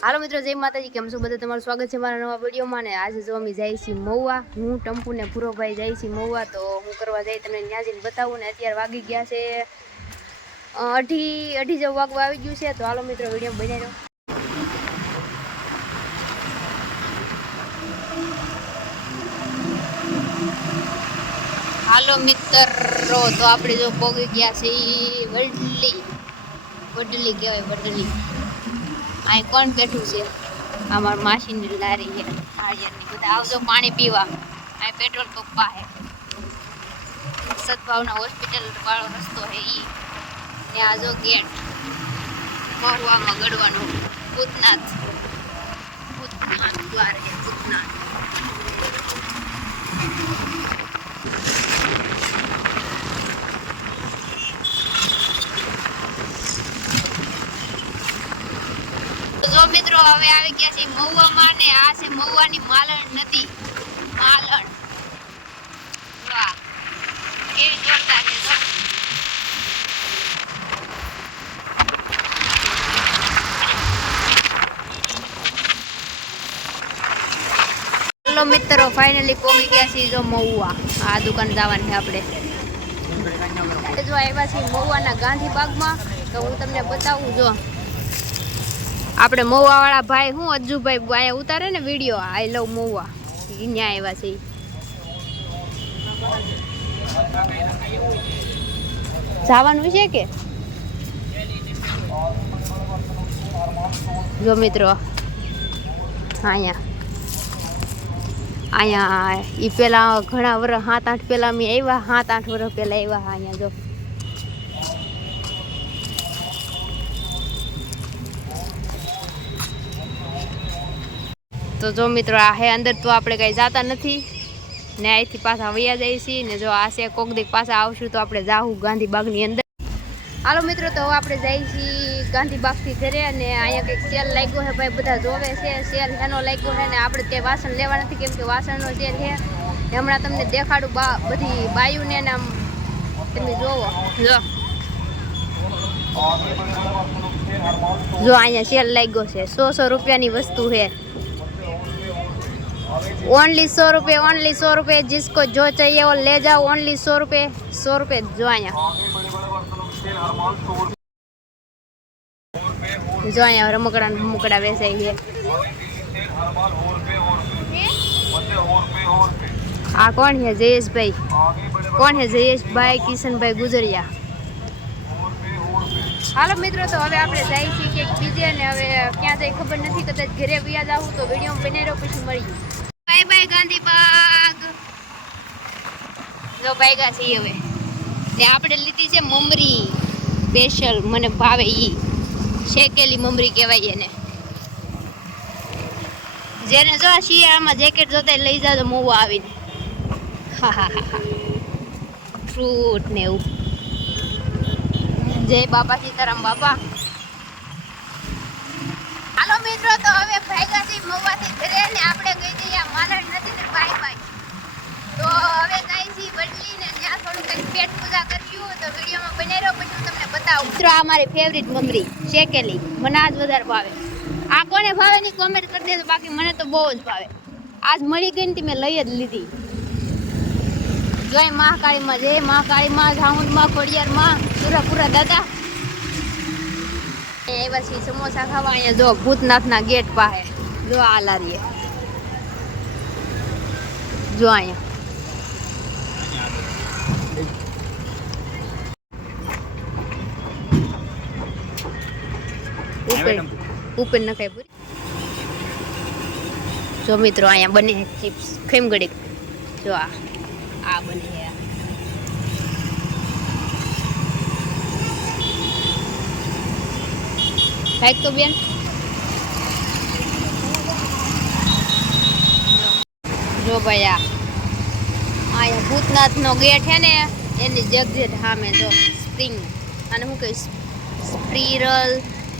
હાલો મિત્રો, જય માતાજી. કેમ છો બધા? તમારું સ્વાગત છે મારા નવા વિડીયોમાં. ને આજે જો અમે જાય છીએ મહુવા. હું ટંપુ ને ભૂરોભાઈ જાય છીએ મહુવા. તો હું કરવા જાય તમને ત્યાં જઈને બતાવું. ને અત્યારે વાગી ગયા છે અઢી જેવું વાગવા આવી ગયું છે. તો હાલો મિત્રો, વિડીયો બનાવી દો. હાલો મિત્રો, તો આપણે જો પહોંચી ગયા છે વડલી કહેવાય, વડલી. અહીં કોણ બેઠું છે? અમાર માસીની લારી છે હાળિયાની. બધા આવજો પાણી પીવા. અહીં પેટ્રોલ પંપ છે, સદભાવના હોસ્પિટલ વાળો રસ્તો છે ઈ. ને આ જો ગેટ મહુવામાં ગડવાનું ભૂતનાથ દ્વાર છે. ભૂતનાથ જો મિત્રો, હવે આવી ગયા છે મહુવામાં. ને આ છે મહુવાની માલણ નદી. માલણ વાહ, કેવી જોરદાર છે. ચલો મિત્રો, ફાઇનલી પહોંચી ગયા છીએ જો મહુવા. આ દુકાન જવાની છે આપણે. જો આવ્યા છીએ મહુવાના ગાંધી બાગમાં. તો હું તમને બતાવું. જો આપણે મહુવા વાળા ભાઈ હું અજ્જુભાઈ અહીંયા ઉતારે ને વિડીયો, આઈ લવ મહુવા, અહીંયા આવ્યા છે. જવાનું છે કે જો મિત્રો, અહીંયા ઈ પેલા ઘણા વર્ષ 7-8 પેલા અમે આવ્યા. 7-8 વર્ષ પેલા આવ્યા. અહીંયા જો તો જો મિત્રો, આ હે અંદર. તો આપણે કઈ જાતા નથી ને અહીંથી પાછા વયા જાય છીએ. ને જો આ છે કોક દી પાછા આવશું તો આપણે જાહું ગાંધીબાગની અંદર. હાલો મિત્રો, તો આપણે જાય છીએ ગાંધીબાગથી ઘરે. અને અહીંયા કંઈક સેલ લાગ્યો છે ભાઈ, બધા જોવે છે. સેલ એનો લાગ્યો છે ને આપણે કંઈ વાસણ લેવા નથી, કેમ કે વાસણનો સેલ છે. હમણાં તમને દેખાડું બધી બાયુને નામ તમે જોવો. જો અહીંયા સેલ લાગ્યો છે. 100 રૂપિયાની વસ્તુ છે. ओनली 100 रुपये, ओनली 100 रुपये. जिसको जो चाहिए वो ले जाओ. ओनली 100 रुपये, 100 रुपये. जो અહીંયા રમકડા વેચાય છે. આ કોણ છે? જયેશભાઈ. કોણ છે? જયેશભાઈ કિશનભાઈ ગુજરિયા. હાલો મિત્રો, તો હવે આપણે જાય છીએ ક્યાંક બીજે. ને હવે ક્યાં જાય ખબર નથી. કદાચ ઘરે વ્યાજ આવું તો વિડીયો બનાવી રહ્યો, પછી મળીએ. Bye bye Gandhibagh. જો ભાગ્યા છીએ હવે. ને આપણે લીધી છે મમરી સ્પેશિયલ, મને ભાવે ઈ. શેકેલી મમરી કહેવાય એને. જેને જો શિયાળામાં જેકેટ જોતા લઈ જાજો મહુવા આવીને. હા. ફ્રૂટ ને એવું. જય બાપા સીતારામ બાપા. હાલો મિત્રો, તો હવે ભાગ્યા છે મહુવાથી ઘરે. ને આપણે ગઈ જઈએ માલણ નથી ને બાય. તો હવે જાય છે વડલી. ને ત્યાં થોડું કંઈક પેટ પૂજા કરશું. તો વિડીયોમાં બને રહ્યો, પછી હું તમને બતાવું. મિત્રો, આ મારી ફેવરિટ મમરી શેકેલી. મને આજ વધારે ભાવે. આ કોને ભાવે ની કોમેન્ટ કરી દેજો. બાકી મને તો બહુ જ ભાવે. આજ મળી ગઈ ને મેં લઈ જ લીધી. જય મહાકાળીમાં, જય મહાકાળીમાં, ઝાઉંડમાં, ખોડિયારમાં, સુરાપુરા દાદા. એવા છે સમોસા ખાવા. અહીંયા જો ભૂતનાથના ગેટ પાસે જો આ લારીએ. જો અહીંયા ઉપર નખાય પૂરી. જો મિત્રો, અહીંયા બને ચિપ્સ ખેમગડી. જો આ બને છે. ખાઈ તો બેન. જો ભાઈ, અહીંયા ભૂતનાથનો ગેટ છે ને, એની જગજેટ સામે જો સ્પ્રિંગ. અને શું કહીશ?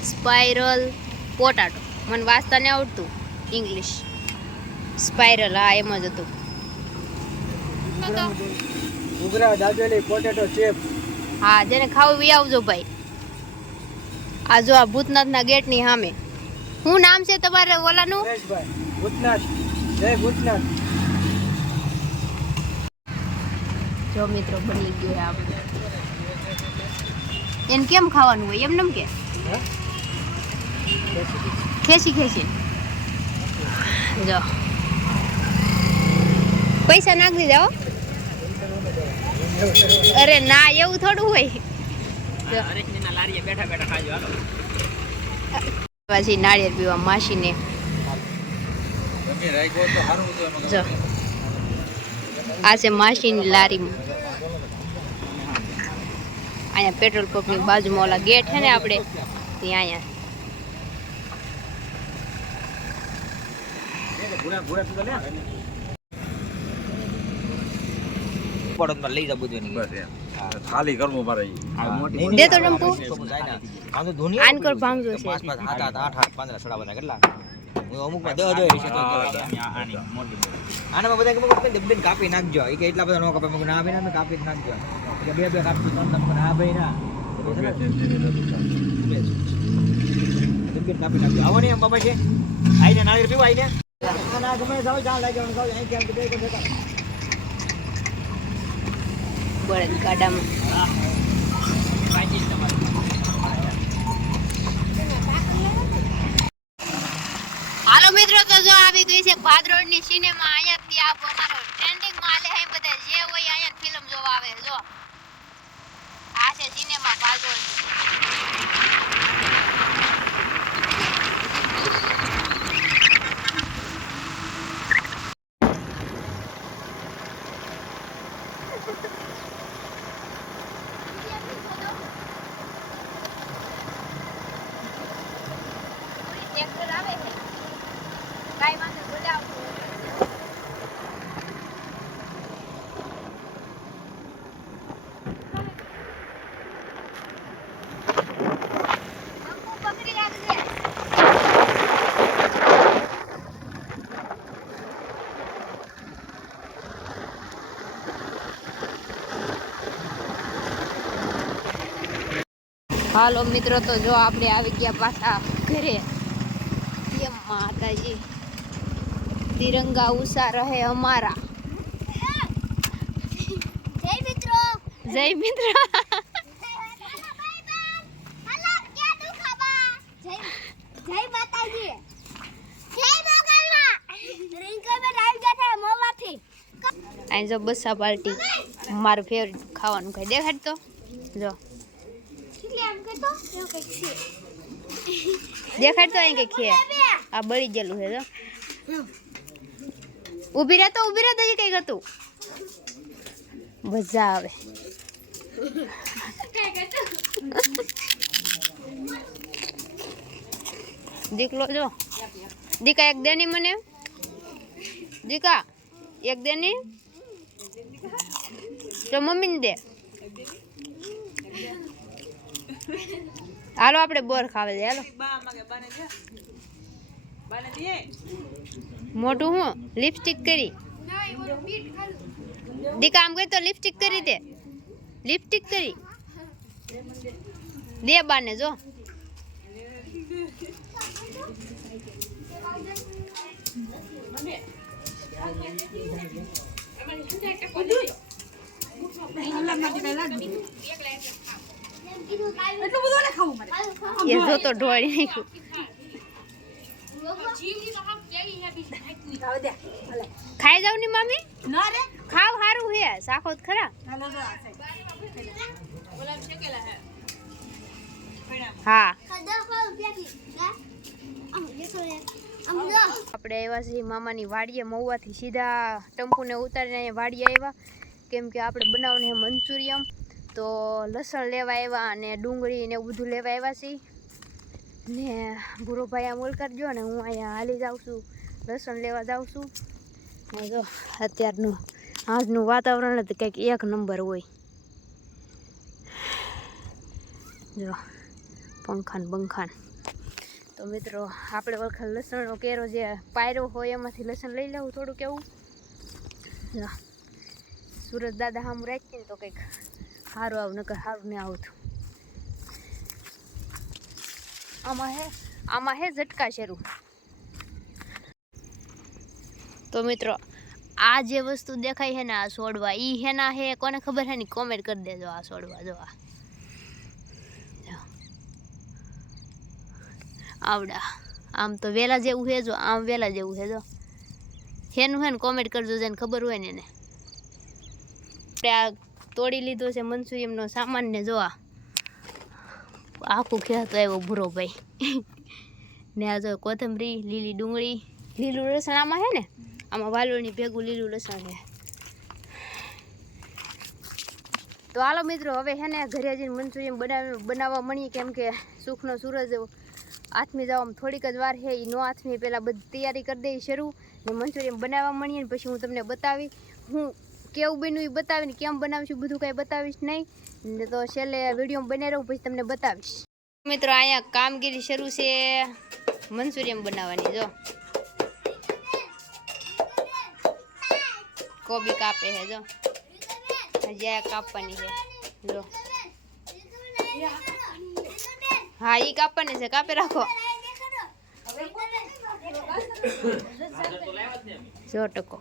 સ્પાઇરલ પોટાટો. મને વાંચતા નહીં આવડતું ઇંગ્લિશ. સ્પાઇરલ, હા એમ જ હતું. ઘૂઘરા, દાબેલી, પોટેટો ચિપ્સ. હા, જેને ખાવું વી આવજો ભાઈ. આ જો આ ભૂતનાથના ગેટની સામે શું નામ છે તમારે ઓલાનું? પરેશભાઈ ભૂતનાથ, જય ભૂતનાથ. જો મિત્રો બની ગયું આપણે. એને કેમ ખાવાનું હોય એમને કે હા? ખેંચી ખેંચી જો પૈસા નાખી જાઓ. અરે ના એવું થોડું હોય. પછી નાળિયેર પીવા માસીને જો આ છે માસીની લારી. અહીંયા પેટ્રોલ પંપની બાજુમાં ઓલા ગેટ છે ને આપણે ત્યાં અહીંયા લઈ જા બધું ખાલી કરવું મારે દે તો રમતું આન કર ભાંગજો છે. કેટલા અમુક માં દસ આનામાં બધા બેન કાપી નાખજો એ કે એટલા બધા નો કાપે ના ભાઈ ના કાપી નાખજો બે બે કાપી ના ભાઈ ના કાપી નાખજો. આવો ને એમ બાબા છે આઈને નાળિયેર પીવા આઈને ના ગમે જાવ જાવ લાગ્યો જાવ અહીં કેમ કે બળદ ગાડામાં હાલો મિત્રો તો જો આવી ગઈ છે ભાદરોડ ની સિનેમા. અહીંયાથી આપ અમારો ટ્રેન્ડિંગ માં આલે હે બધા જે હોય અહીંયા ફિલ્મ જોવા આવે. જો આ છે સિનેમા ભાદરોડ. ટ્રેક્ટર આવે છે કાઈ વાંધો બોલાવો. પકડી રાખજે. હાલો મિત્રો તો જો આપણે આવી ગયા પાછા ઘરે. જય માતાજી, તિરંગા ઊંચા રહે અમારા. જય મિત્રો, જય મિત્રો. જય માતાજી, જય મોગલમાં રિંકલમાં આવી ગયા છે મોવાથી. અહીં જો બસ્સા પાર્ટી મારું ફેવરિટ ખાવાનું કઈ દેખાડ તો જો આમ કે તો એવું કંઈક છે. દેખાડ તો અહીં કઈ ખે આ બળી ગયેલું છે જો. ઊભી રહે તો હજી કઈક હતું મજા આવે. દીકલો જો દીકા એક દેની મને દીકા એક દેની તો મમ્મીને દે. હાલો આપણે બોર ખાવે દે. હાલો મોટું હું લિપસ્ટિક કરી દીકા આમ કરી તો લિપસ્ટિક કરી દે. લિપસ્ટિક કરી દે બાને જો. એ જો તો ઢોળી નાખ્યું. ખાઈ જાવ ની મમ્મી ખાવ સારું હે સાખો ખરા. હા આપણે આવ્યા છીએ મામાની વાડીએ મહુવાથી સીધા ટંપુને ઉતારીને અહીંયા વાડીએ આવ્યા કેમ કે આપણે બનાવને મંચુરિયમ તો લસણ લેવા આવ્યા અને ડુંગળી ને એવું બધું લેવા આવ્યા છીએ ને ભૂરો ભાઈ આમ ઓલ કરજો ને હું અહીંયા હાલી જાઉં છું લસણ લેવા જાઉં છું. ને જો અત્યારનું આજનું વાતાવરણ તો કંઈક એક નંબર હોય. જો પંખાન બંખાન. તો મિત્રો આપણે વખત લસણનો કેરો જે પાયરો હોય એમાંથી લસણ લઈ લેવું થોડુંક એવું. સુરત દાદા સામું રાખીએ ને તો કંઈક સારું આવું નકર સારું નહીં આવતું. આમાં હે આમાં હે ઝટકા શરૂ. તો મિત્રો આ જે વસ્તુ દેખાય છે ને આ છોડવા ઈ હેના હે કોને ખબર હે ને કોમેન્ટ કરી દેજો. આ છોડવા જો આવડા આમ તો વેલા જેવું છે જો આમ વેલા જેવું છે જો હેનું હે ને કોમેન્ટ કરજો જેને ખબર હોય ને એને. આપણે આ તોડી લીધો છે મંચુરિયમનો સામાન ને જો આખું ખેતો આવ્યો ભૂરો ભાઈ ને આ જો કોથમરી લીલી ડુંગળી લીલું લસણ આમાં હે ને આમાં વાલોળની ભેગું લીલું લસણ છે. તો હાલો મિત્રો હવે હે ને ઘરે જઈને મંચુરિયમ બનાવવા મળીએ કેમ કે સુખનો સૂરજ આથમી જવામાં થોડીક જ વાર છે. એ નો આથમી પહેલાં બધી તૈયારી કરી દઈ શરૂ ને મંચુરિયમ બનાવવા મળીએ ને પછી હું તમને બતાવી હું કેવું બન્યું એ બતાવીને કેમ બનાવીશું બધું કાંઈ બતાવીશ નહીં ને તો છેલ્લે વિડીયો બનાવી રહું પછી તમને બતાવીશ. મિત્રો અહીંયા કામગીરી શરૂ છે મંચુરિયમ બનાવવાની. જો કોબી કાપે છે જો હજી આ કાપવાની છે જો હા ઈ કાપવાની છે કાપે રાખો જો ટકો